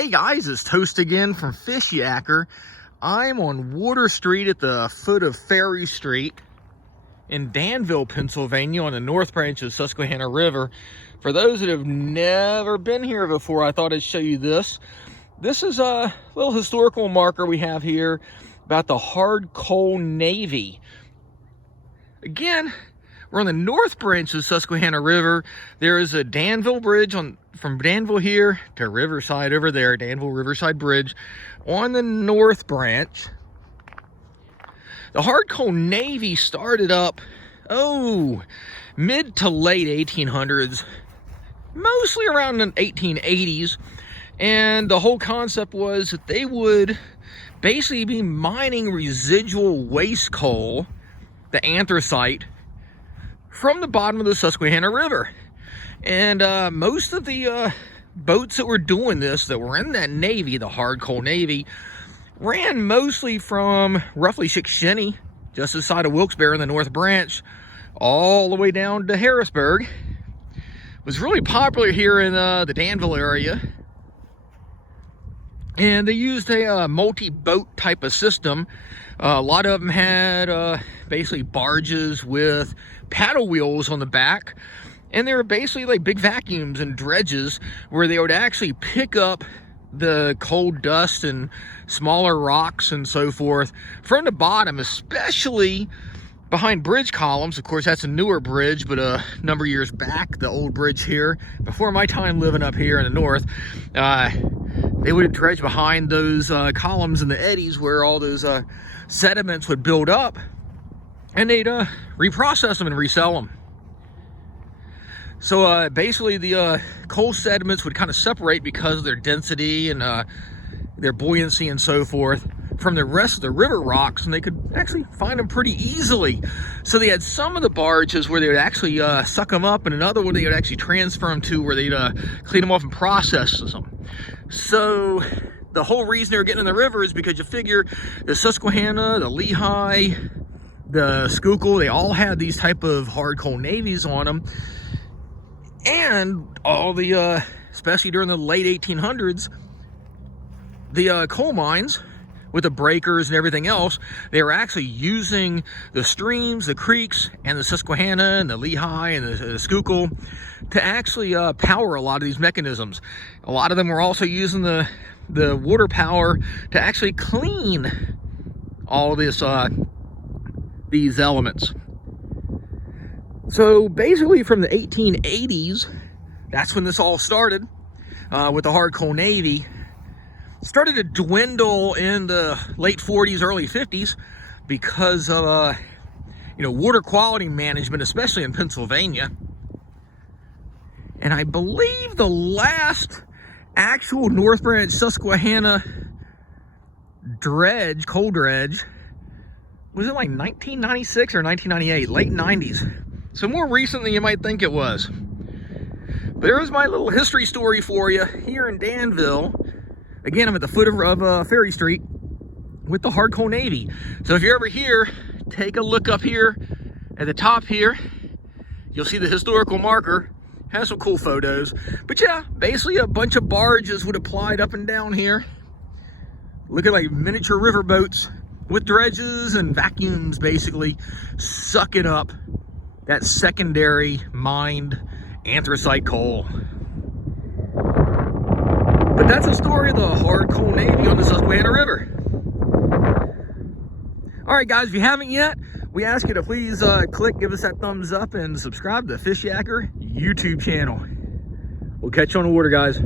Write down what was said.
Hey guys, it's Toast again from Fishyaker. I'm on Water Street at the foot of Ferry Street in Danville, Pennsylvania on the north branch of the Susquehanna River. For those that have never been here before, I thought I'd show you this. This is a little historical marker we have here about the hard coal navy. Again, we're on the north branch of the Susquehanna River. There is a Danville bridge from Danville here to Riverside over there, Danville Riverside Bridge on the north branch. The hard coal navy started up, mid to late 1800s, mostly around the 1880s. And the whole concept was that they would basically be mining residual waste coal, the anthracite, from the bottom of the Susquehanna River. And most of the boats that were doing this, that were in that navy, the hard coal navy, ran mostly from roughly Susquehanna, just outside of Wilkes-Barre in the North Branch, all the way down to Harrisburg. It was really popular here in the Danville area. And they used a multi-boat type of system. A lot of them had basically barges with paddle wheels on the back. And they were basically like big vacuums and dredges where they would actually pick up the coal dust and smaller rocks and so forth from the bottom, especially behind bridge columns. Of course, that's a newer bridge, but a number of years back, the old bridge here, before my time living up here in the north, they would dredge behind those columns and the eddies where all those sediments would build up, and they'd reprocess them and resell them. So basically the coal sediments would kind of separate because of their density and their buoyancy and so forth from the rest of the river rocks, and they could actually find them pretty easily. So they had some of the barges where they would actually suck them up, and another one they would actually transfer them to where they'd clean them off and process them. So the whole reason they were getting in the river is because you figure the Susquehanna, the Lehigh, the Schuylkill, they all had these type of hard coal navies on them. And all the, especially during the late 1800s, the coal mines with the breakers and everything else, they were actually using the streams, the creeks, and the Susquehanna and the Lehigh and the Schuylkill to actually power a lot of these mechanisms. A lot of them were also using the water power to actually clean all of this, these elements. So basically from the 1880s, that's when this all started with the hard coal navy. Started to dwindle in the late 40s, early 50s because of water quality management, especially in Pennsylvania. And I believe the last actual North Branch Susquehanna dredge, coal dredge, was it like 1996 or 1998, late 90s. So more recent than you might think it was. But there's my little history story for you here in Danville. Again, I'm at the foot of Ferry Street with the hard coal navy. So if you're ever here, take a look up here at the top here. You'll see the historical marker. Has some cool photos. But yeah, basically a bunch of barges would have plied up and down here. Looking like miniature river boats with dredges and vacuums, basically sucking up that secondary mined anthracite coal. But that's the story of the hard coal navy on the Susquehanna River. All right, guys, if you haven't yet, we ask you to please give us that thumbs up and subscribe to the Fishyaker YouTube channel. We'll catch you on the water, guys.